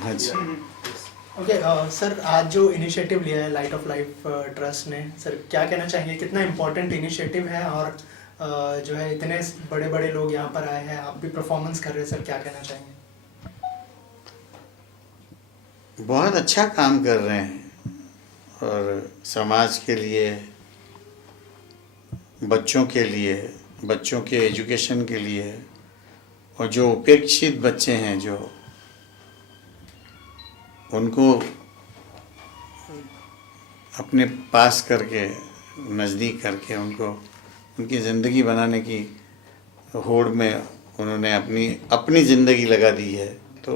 हाँ जी। Okay sir, आज जो इनिशिएटिव लिया है लाइट ऑफ लाइफ ट्रस्ट ने, सर क्या कहना चाहेंगे, कितना इम्पोर्टेंट इनिशिएटिव है और जो है इतने बड़े बड़े लोग यहाँ पर आए हैं, आप भी परफॉर्मेंस कर रहे हैं, सर क्या कहना चाहेंगे? बहुत अच्छा काम कर रहे हैं और समाज के लिए, बच्चों के लिए, बच्चों के एजुकेशन के लिए, और जो उपेक्षित बच्चे हैं जो उनको अपने पास करके, नज़दीक करके उनको उनकी ज़िंदगी बनाने की होड़ में उन्होंने अपनी ज़िंदगी लगा दी है। तो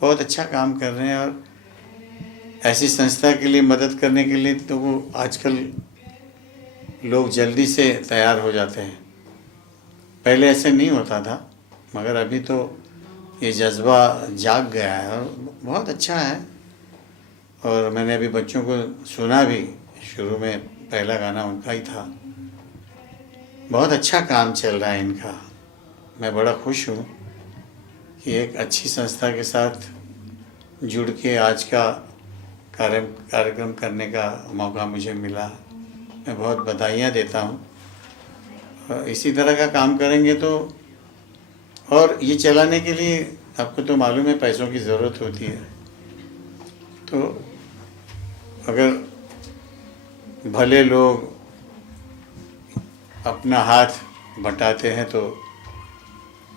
बहुत अच्छा काम कर रहे हैं। और ऐसी संस्था के लिए मदद करने के लिए तो वो आजकल लोग जल्दी से तैयार हो जाते हैं। पहले ऐसे नहीं होता था, मगर अभी तो ये जज्बा जाग गया है और बहुत अच्छा है। और मैंने अभी बच्चों को सुना भी, शुरू में पहला गाना उनका ही था। बहुत अच्छा काम चल रहा है इनका। मैं बड़ा खुश हूँ कि एक अच्छी संस्था के साथ जुड़ के आज का कार्यक्रम करने का मौका मुझे मिला। मैं बहुत बधाइयाँ देता हूँ। और इसी तरह का काम करेंगे तो, और ये चलाने के लिए आपको तो मालूम है पैसों की ज़रूरत होती है। तो अगर भले लोग अपना हाथ बटाते हैं तो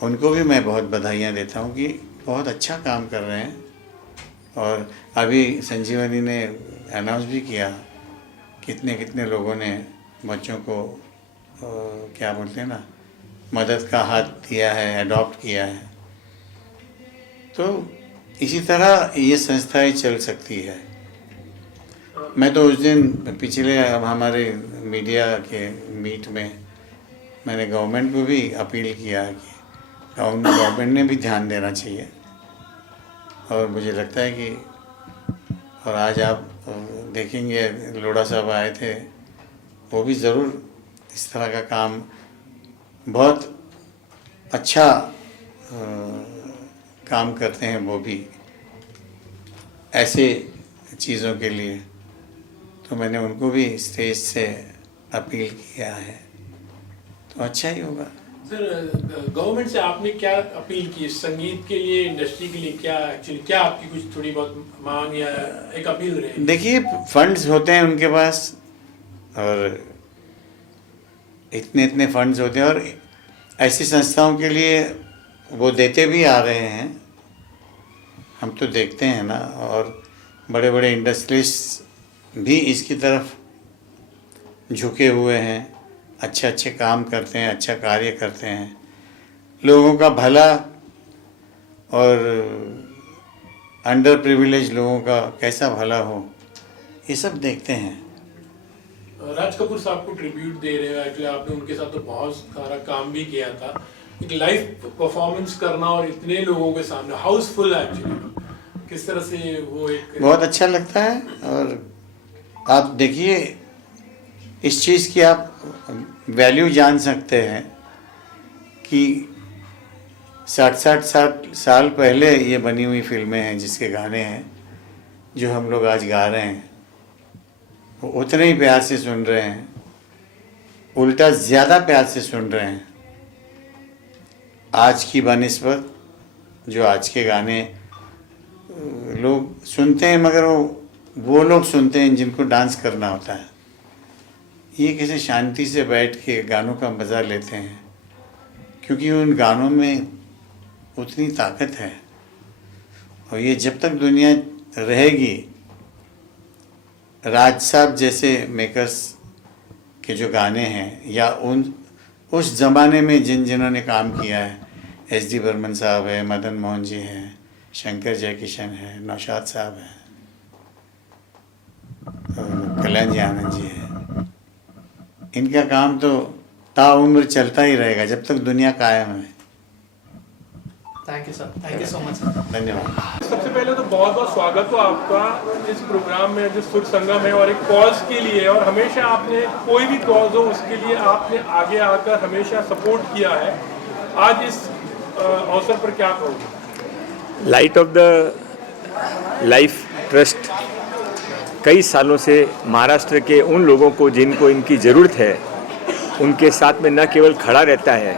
उनको भी मैं बहुत बधाइयाँ देता हूँ कि बहुत अच्छा काम कर रहे हैं। और अभी संजीवनी ने अनाउंस भी किया कितने कितने लोगों ने बच्चों को क्या बोलते हैं ना, मदद का हाथ दिया है, अडॉप्ट किया है। तो इसी तरह ये संस्थाएं चल सकती है। मैं तो उस दिन पिछले हमारे मीडिया के मीट में मैंने गवर्नमेंट को भी अपील किया कि गवर्नमेंट ने भी ध्यान देना चाहिए। और मुझे लगता है कि, और आज आप देखेंगे लोढ़ा साहब आए थे, वो भी ज़रूर इस तरह का काम बहुत अच्छा काम करते हैं वो भी ऐसे चीज़ों के लिए। तो मैंने उनको भी स्टेज से अपील किया है, तो अच्छा ही होगा। सर, गवर्नमेंट से आपने क्या अपील की संगीत के लिए, इंडस्ट्री के लिए? क्या एक्चुअली क्या आपकी कुछ थोड़ी बहुत मांग या एक अपील रही? देखिए, फंड्स होते हैं उनके पास और इतने फंड्स होते हैं और ऐसी संस्थाओं के लिए वो देते भी आ रहे हैं। हम तो देखते हैं ना, और बड़े बड़े इंडस्ट्रियलिस्ट भी इसकी तरफ झुके हुए हैं, अच्छे अच्छे काम करते हैं, अच्छा कार्य करते हैं, लोगों का भला और अंडर प्रिविलेज लोगों का कैसा भला हो, ये सब देखते हैं। राज कपूर साहब को ट्रिब्यूट दे रहे हो, एक्चुअली आपने उनके साथ तो बहुत सारा काम भी किया था। एक लाइव परफॉर्मेंस करना और इतने लोगों के सामने, हाउसफुल एक्चुअली, किस तरह से वो एक बहुत अच्छा लगता है। और आप देखिए, इस चीज़ की आप वैल्यू जान सकते हैं कि 60 साल पहले ये बनी हुई फिल्में हैं जिसके गाने हैं, जो हम लोग आज गा रहे हैं, वो उतने ही प्यार से सुन रहे हैं, उल्टा ज़्यादा प्यार से सुन रहे हैं आज की बनिस्बत। जो आज के गाने लोग सुनते हैं, मगर वो लोग सुनते हैं जिनको डांस करना होता है। ये कैसे शांति से बैठ के गानों का मज़ा लेते हैं, क्योंकि उन गानों में उतनी ताकत है। और ये जब तक दुनिया रहेगी, राज साहब जैसे मेकर्स के जो गाने हैं, या उस ज़माने में जिन्होंने काम किया है, एस डी बर्मन साहब है, मदन मोहन जी हैं, शंकर जयकिशन है, नौशाद साहब हैं, कल्याण जी आनंद जी हैं, इनका काम तो ताउम्र चलता ही रहेगा जब तक दुनिया कायम है। Thank you sir, thank you so much sir. धन्यवाद। सबसे पहले तो बहुत बहुत स्वागत हो आपका इस प्रोग्राम में जो सुर संगम है, और एक कॉज के लिए, और हमेशा आपने कोई भी कॉज हो उसके लिए आपने आगे आकर हमेशा सपोर्ट किया है। आज इस अवसर पर क्या कहोगे? Light of the life trust कई सालों से महाराष्ट्र के उन लोगों को जिनको इनकी ज़रूरत है उनके साथ में न केवल खड़ा रहता है,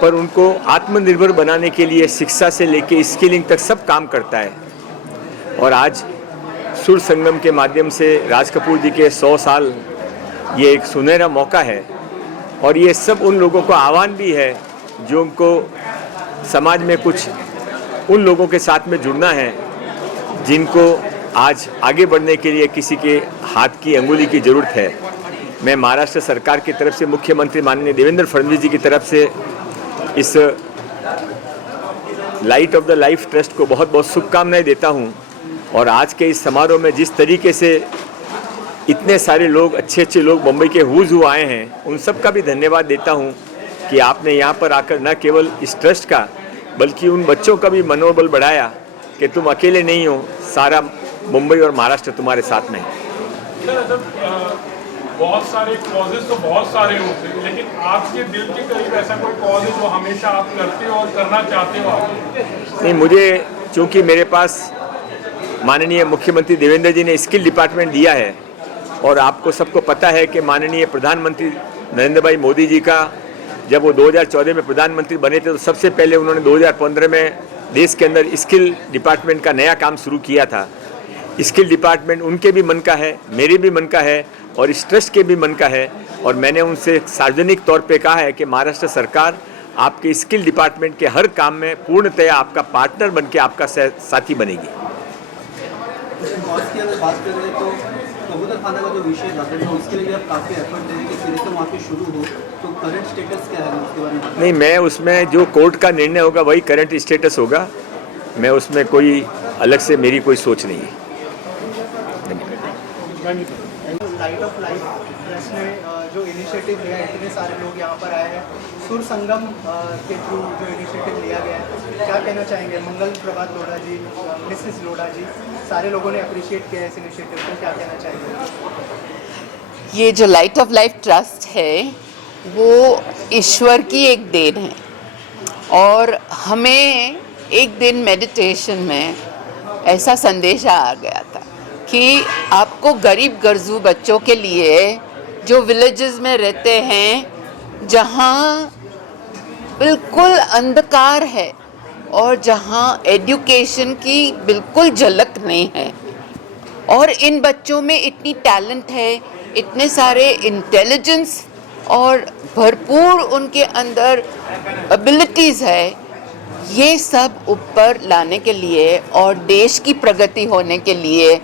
पर उनको आत्मनिर्भर बनाने के लिए शिक्षा से लेके स्किलिंग तक सब काम करता है। और आज सुर संगम के माध्यम से राज कपूर जी के 100 साल, ये एक सुनहरा मौका है। और ये सब उन लोगों को आह्वान भी है जो उनको समाज में कुछ उन लोगों के साथ में जुड़ना है जिनको आज आगे बढ़ने के लिए किसी के हाथ की अंगुली की ज़रूरत है। मैं महाराष्ट्र सरकार की तरफ से, मुख्यमंत्री माननीय देवेंद्र फडणवीस जी की तरफ से इस light of the life trust को बहुत बहुत शुभकामनाएं देता हूं। और आज के इस समारोह में जिस तरीके से इतने सारे लोग, अच्छे अच्छे लोग मुंबई के हुज हु आए हैं, उन सब का भी धन्यवाद देता हूं कि आपने यहाँ पर आकर न केवल इस ट्रस्ट का बल्कि उन बच्चों का भी मनोबल बढ़ाया कि तुम अकेले नहीं हो, सारा मुंबई और महाराष्ट्र तुम्हारे साथ में है। बहुत सारे कॉजेज तो बहुत सारे होते हैं, लेकिन आपके दिल के करीब ऐसा कोई कॉज है जो हमेशा आप करते हो और करना चाहते हो आगे? नहीं, मुझे चूँकि मेरे पास माननीय मुख्यमंत्री देवेंद्र जी ने स्किल डिपार्टमेंट दिया है और आपको सबको पता है कि माननीय प्रधानमंत्री नरेंद्र भाई मोदी जी का जब वो 2014 में प्रधानमंत्री बने थे तो सबसे पहले उन्होंने 2015 में देश के अंदर स्किल डिपार्टमेंट का नया काम शुरू किया था। स्किल डिपार्टमेंट उनके भी मन का है, मेरे भी मन का है और इस ट्रस्ट के भी मन का है। और मैंने उनसे सार्वजनिक तौर पे कहा है कि महाराष्ट्र सरकार आपके स्किल डिपार्टमेंट के हर काम में पूर्णतया आपका पार्टनर बन के आपका साथी बनेगी। कॉस्ट की अगर बात करें तो कबूतर खाना का जो विषय था तो उसके लिए आप काफ़ी एफर्ट दे रहे हैं कि फिर से वहाँ पे शुरू हो, तो करंट स्टेटस क्या है उसके बारे में? नहीं, मैं उसमें जो कोर्ट का निर्णय होगा वही करंट स्टेटस होगा। मैं उसमें कोई अलग से मेरी कोई सोच नहीं है। लाइट ऑफ लाइफ ट्रस्ट ने जो इनिशिएटिव लिया है, इतने सारे लोग यहाँ पर आए हैं, सुर संगम के थ्रू जो इनिशिएटिव लिया गया है, क्या कहना चाहेंगे? मंगल प्रभात लोढ़ा जी, मिसेस लोढ़ा जी, सारे लोगों ने अप्रिशिएट किया इस इनिशिएटिव को, क्या कहना चाहेंगे? ये जो लाइट ऑफ लाइफ ट्रस्ट है वो ईश्वर की एक देन है और हमें एक दिन मेडिटेशन में ऐसा संदेश आ गया था कि आपको गरीब गर्जू बच्चों के लिए जो विलेजेस में रहते हैं, जहाँ बिल्कुल अंधकार है और जहाँ एजुकेशन की बिल्कुल झलक नहीं है, और इन बच्चों में इतनी टैलेंट है, इतने सारे इंटेलिजेंस और भरपूर उनके अंदर एबिलिटीज़ है, ये सब ऊपर लाने के लिए और देश की प्रगति होने के लिए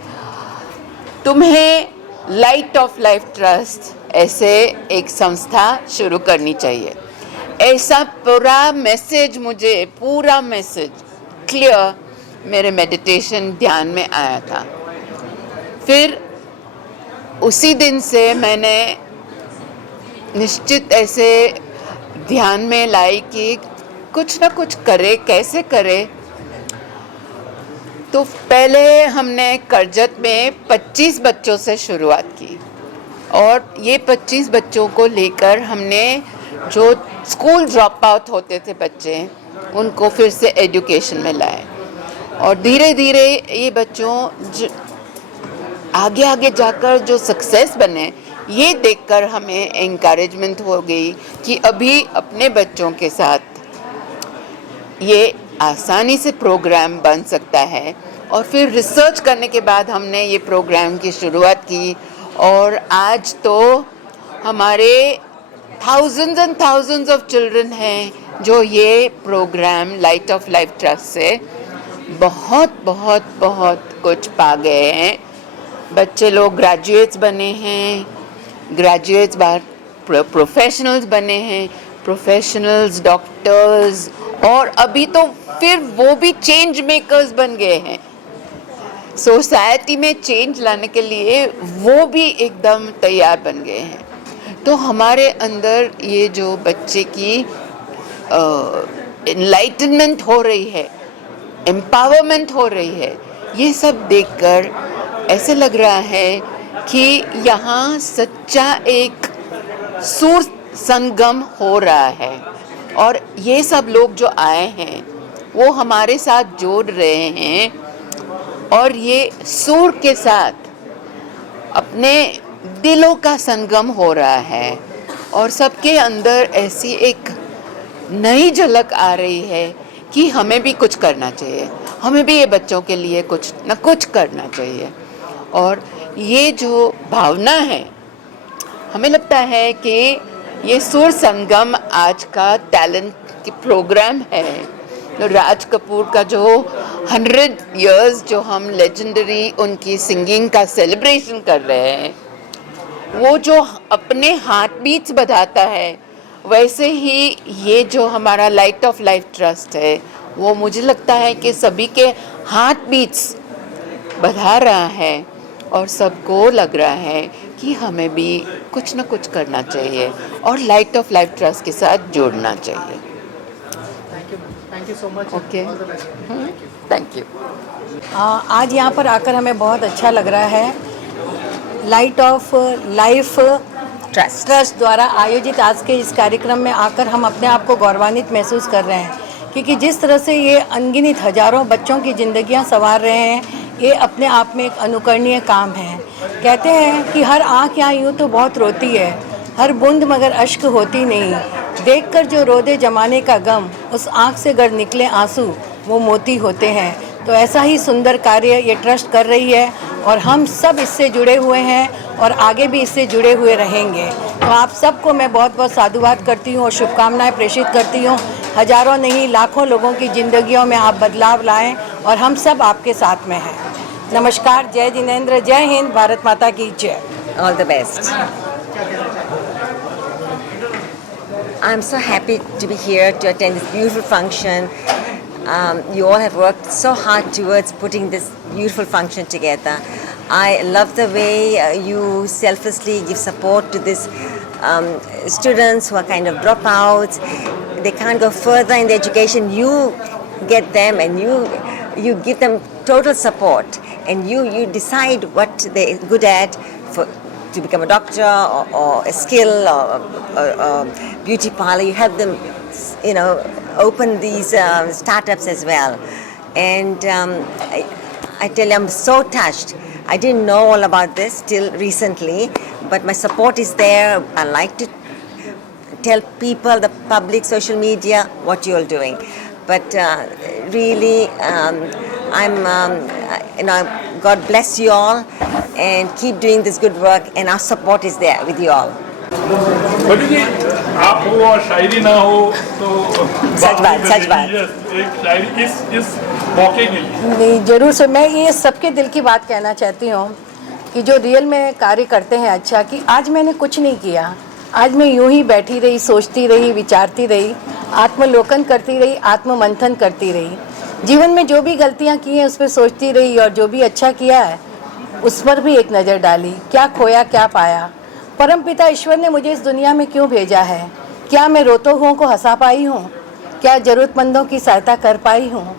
तुम्हें लाइट ऑफ लाइफ ट्रस्ट ऐसे एक संस्था शुरू करनी चाहिए। ऐसा पूरा मैसेज क्लियर मेरे मेडिटेशन ध्यान में आया था। फिर उसी दिन से मैंने निश्चित ऐसे ध्यान में लाई कि कुछ ना कुछ करे, कैसे करे। तो पहले हमने करजत में 25 बच्चों से शुरुआत की और ये 25 बच्चों को लेकर हमने जो स्कूल ड्रॉप आउट होते थे बच्चे, उनको फिर से एजुकेशन में लाए और धीरे धीरे ये बच्चों आगे आगे जाकर जो सक्सेस बने, ये देखकर हमें एनकरेजमेंट हो गई कि अभी अपने बच्चों के साथ ये आसानी से प्रोग्राम बन सकता है। और फिर रिसर्च करने के बाद हमने ये प्रोग्राम की शुरुआत की और आज तो हमारे thousands and thousands of children हैं जो ये program light of life trust से बहुत बहुत बहुत कुछ पा गए हैं। बच्चे लोग ग्रेजुएट्स बने हैं, ग्रेजुएट्स बाद प्रोफेशनल्स बने हैं, प्रोफेशनल्स डॉक्टर्स, और अभी तो फिर वो भी चेंज मेकर्स बन गए हैं। सोसाइटी में चेंज लाने के लिए वो भी एकदम तैयार बन गए हैं। तो हमारे अंदर ये जो बच्चे की एनलाइटनमेंट हो रही है, एम्पावरमेंट हो रही है, ये सब देखकर ऐसे लग रहा है कि यहाँ सच्चा एक सुर संगम हो रहा है और ये सब लोग जो आए हैं वो हमारे साथ जोड़ रहे हैं और ये सुर के साथ अपने दिलों का संगम हो रहा है और सबके अंदर ऐसी एक नई झलक आ रही है कि हमें भी कुछ करना चाहिए, हमें भी ये बच्चों के लिए कुछ न कुछ करना चाहिए। और ये जो भावना है, हमें लगता है कि ये सुर संगम आज का टैलेंट की प्रोग्राम है। तो राज कपूर का जो 100 years जो हम लेजेंडरी उनकी सिंगिंग का सेलिब्रेशन कर रहे हैं, वो जो अपने हार्ट बीट्स बढ़ाता है, वैसे ही ये जो हमारा लाइट ऑफ लाइफ ट्रस्ट है, वो मुझे लगता है कि सभी के हार्ट बीट्स बढ़ा रहा है और सबको लग रहा है कि हमें भी कुछ ना कुछ करना चाहिए और लाइट ऑफ लाइफ ट्रस्ट के साथ जोड़ना चाहिए। Thank you so much. Okay, all the best. Thank you. आज यहाँ पर आकर हमें बहुत अच्छा लग रहा है। लाइट ऑफ लाइफ ट्रस्ट द्वारा आयोजित आज के इस कार्यक्रम में आकर हम अपने आप को गौरवान्वित महसूस कर रहे हैं, क्योंकि जिस तरह से ये अनगिनत हजारों बच्चों की ज़िंदगियाँ संवार रहे हैं, ये अपने आप में एक अनुकरणीय काम है। कहते हैं कि हर आँख यहाँ यूँ तो बहुत रोती है, हर बूंद मगर अश्क होती नहीं। देखकर जो रोदे जमाने का गम, उस आँख से गर निकले आंसू वो मोती होते हैं। तो ऐसा ही सुंदर कार्य ये ट्रस्ट कर रही है और हम सब इससे जुड़े हुए हैं और आगे भी इससे जुड़े हुए रहेंगे। तो आप सबको मैं बहुत बहुत साधुवाद करती हूँ और शुभकामनाएं प्रेषित करती हूँ। हजारों नहीं लाखों लोगों की ज़िंदगियों में आप बदलाव लाएं और हम सब आपके साथ में हैं। नमस्कार, जय जिनेंद्र, जय हिंद, भारत माता की जय। All the best. I'm so happy to be here to attend this beautiful function. You all have worked so hard towards putting this beautiful function together. I love the way you selflessly give support to these students who are kind of dropouts. They can't go further in the education. You get them and you give them total support, and you decide what they're good at to become a doctor or a skill or a beauty parlor. You have them, open these startups as well. And I tell you, I'm so touched. I didn't know all about this till recently, but my support is there. I like to tell people, the public, social media, what you're doing. But really, God bless you all and keep doing this good work, and our support is there with you all. बड़ी जी, आप हो और शायरी ना हो तो सच बात। एक शायरी इस मौके के लिए नहीं, जरूर से मैं ये सबके दिल की बात कहना चाहती हूँ कि जो रियल में कार्य करते हैं अच्छा, कि आज मैंने कुछ नहीं किया, आज मैं यूं ही बैठी रही, सोचती रही, विचारती रही, आत्मलोकन करती रही, आत्ममंथन करती रही। जीवन में जो भी गलतियाँ की हैं उस पर सोचती रही और जो भी अच्छा किया है उस पर भी एक नज़र डाली। क्या खोया क्या पाया, परमपिता ईश्वर ने मुझे इस दुनिया में क्यों भेजा है, क्या मैं रोतों हुओं को हंसा पाई हूँ, क्या ज़रूरतमंदों की सहायता कर पाई हूँ।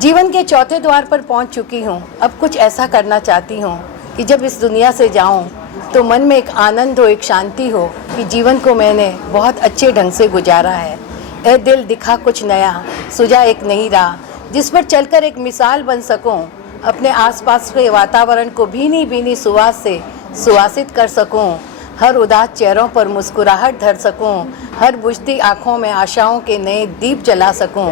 जीवन के चौथे द्वार पर पहुँच चुकी हूँ। अब कुछ ऐसा करना चाहती हूँ कि जब इस दुनिया से जाऊँ तो मन में एक आनंद हो, एक शांति हो कि जीवन को मैंने बहुत अच्छे ढंग से गुजारा है। ए दिल दिखा कुछ नया, सुझा एक नई राह, जिस पर चलकर एक मिसाल बन सकूं, अपने आसपास के वातावरण को भीनी भीनी सुवास से सुवासित कर सकूं, हर उदास चेहरों पर मुस्कुराहट धर सकूं, हर बुझती आँखों में आशाओं के नए दीप जला सकूं।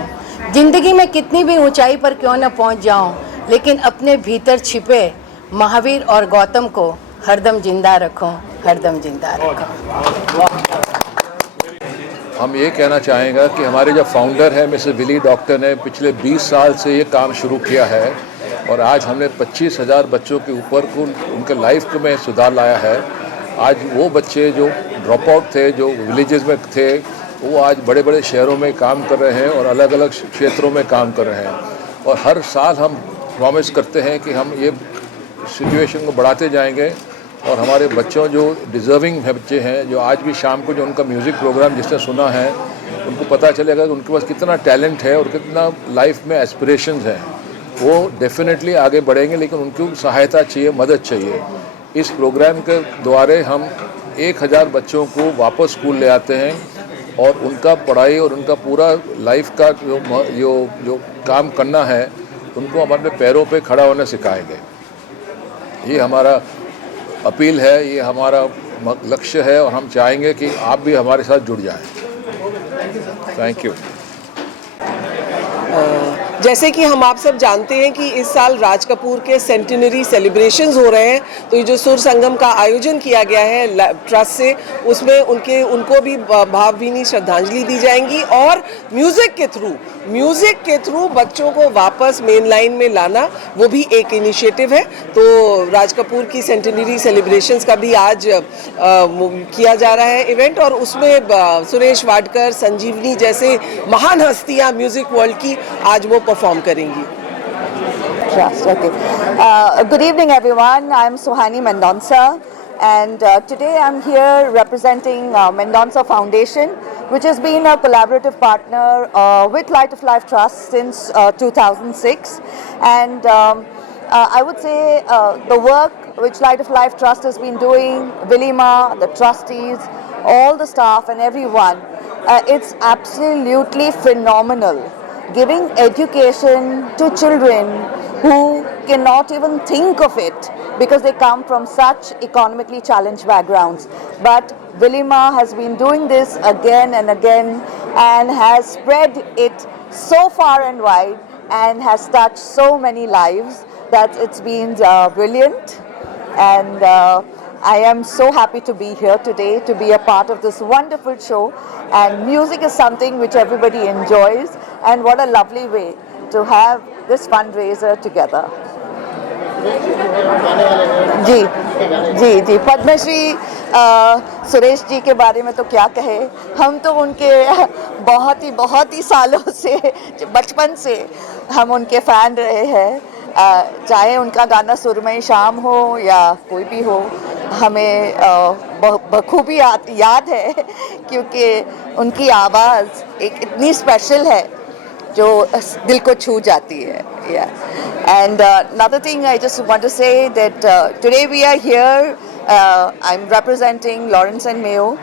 जिंदगी में कितनी भी ऊंचाई पर क्यों न पहुंच जाऊं, लेकिन अपने भीतर छिपे महावीर और गौतम को हरदम जिंदा रखूं, हरदम जिंदा रखूं। हम ये कहना चाहेंगे कि हमारे जो फाउंडर हैं मिस्टर विली डॉक्टर ने पिछले 20 साल से ये काम शुरू किया है और आज हमने 25,000 बच्चों के ऊपर को उनके लाइफ में सुधार लाया है। आज वो बच्चे जो ड्रॉप आउट थे, जो विलेजेस में थे, वो आज बड़े बड़े शहरों में काम कर रहे हैं और अलग अलग क्षेत्रों में काम कर रहे हैं। और हर साल हम प्रॉमिस करते हैं कि हम ये सिचुएशन को बढ़ाते जाएंगे और हमारे बच्चों जो डिज़र्विंग बच्चे हैं, जो आज भी शाम को जो उनका म्यूज़िक प्रोग्राम जिसने सुना है, उनको पता चलेगा कि उनके पास कितना टैलेंट है और कितना लाइफ में एस्पिरेशंस हैं। वो डेफिनेटली आगे बढ़ेंगे, लेकिन उनको सहायता चाहिए, मदद चाहिए। इस प्रोग्राम के द्वारा हम 1000 बच्चों को वापस स्कूल ले आते हैं और उनका पढ़ाई और उनका पूरा लाइफ का जो काम करना है, उनको हम अपने पैरों पे खड़ा होना सिखाएंगे। ये हमारा अपील है, ये हमारा लक्ष्य है और हम चाहेंगे कि आप भी हमारे साथ जुड़ जाएं। Thank you. जैसे कि हम आप सब जानते हैं कि इस साल राज कपूर के सेंटिनरी सेलिब्रेशंस हो रहे हैं, तो ये जो सुर संगम का आयोजन किया गया है ट्रस्ट से, उसमें उनको भी भावभीनी श्रद्धांजलि दी जाएंगी और म्यूज़िक के थ्रू बच्चों को वापस मेन लाइन में लाना, वो भी एक इनिशिएटिव है। तो राज कपूर की सेंटिनरी सेलिब्रेशंस का भी आज किया जा रहा है इवेंट, और उसमें सुरेश वाडकर, संजीवनी जैसे महान हस्तियां म्यूजिक वर्ल्ड की आज वो परफॉर्म करेंगी। Trust. Okay. Good evening, everyone. I'm Suhani Mendonca, and today I'm here representing Mendonca Foundation, which has been a collaborative partner with Light of Life Trust since 2006. And I would say the work which Light of Life Trust has been doing, Vilima, the trustees, all the staff and everyone, it's absolutely phenomenal. Giving education to children who cannot even think of it because they come from such economically challenged backgrounds. But Vilima has been doing this again and again and has spread it so far and wide and has touched so many lives that it's been brilliant. And I am so happy to be here today, to be a part of this wonderful show. And music is something which everybody enjoys, and what a lovely way to have this fundraiser together. जी जी जी पद्मश्री सुरेश जी के बारे में तो क्या कहे, हम तो उनके बहुत ही सालों से, बचपन से हम उनके फ़ैन रहे हैं। चाहे उनका गाना सुरमई शाम हो या कोई भी हो, हमें बखूबी याद है, क्योंकि उनकी आवाज़ एक इतनी स्पेशल है जो दिल को छू जाती है। And another thing I just want to say that today we are here, I'm representing Lawrence and Mayo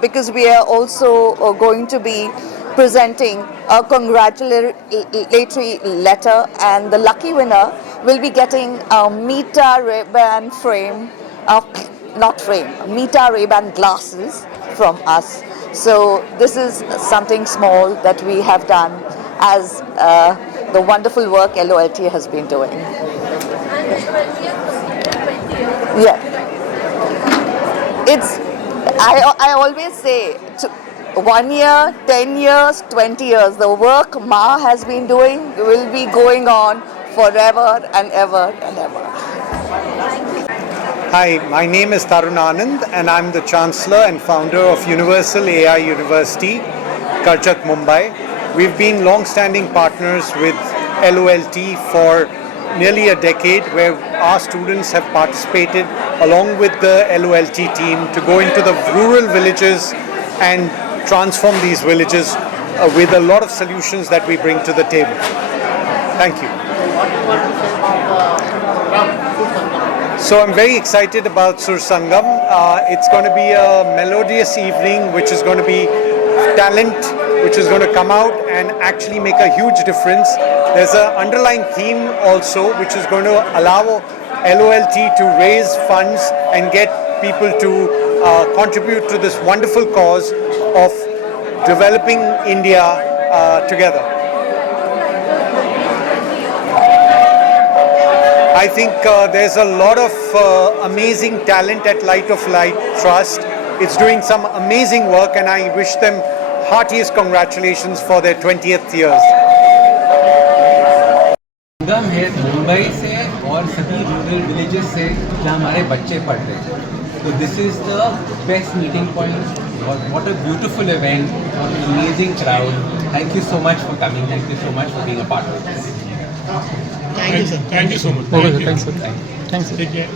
because we are also going to be presenting a congratulatory letter, and the lucky winner will be getting a Meta Ray-Ban frame, Meta Ray-Ban glasses from us. So this is something small that we have done as the wonderful work LOLT has been doing. Yeah. I always say, 1 year, 10 years, 20 years, the work Ma has been doing will be going on forever and ever and ever. Hi, my name is Tarun Anand and I'm the Chancellor and founder of Universal AI University, Karjat, Mumbai. We've been long-standing partners with LOLT for nearly a decade, where our students have participated along with the LOLT team to go into the rural villages and transform these villages with a lot of solutions that we bring to the table. Thank you. So I'm very excited about Sur Sangam. It's going to be a melodious evening which is going to be talent which is going to come out and actually make a huge difference. There's an underlying theme also which is going to allow LOLT to raise funds and get people to contribute to this wonderful cause of developing India together. I think there's a lot of amazing talent at Light of Light Trust. It's doing some amazing work and I wish them heartiest congratulations for their 20th years. संगम है मुंबई से और सभी rural villages से जहाँ हमारे बच्चे पढ़ रहे हैं, तो this is the best meeting point और व्हाट अ ब्यूटीफुल इवेंट और amazing crowd. Thank you so much for coming, thank you so much for being a part of this. Thank you so much. Okay, thanks, sir. Thanks. Take care.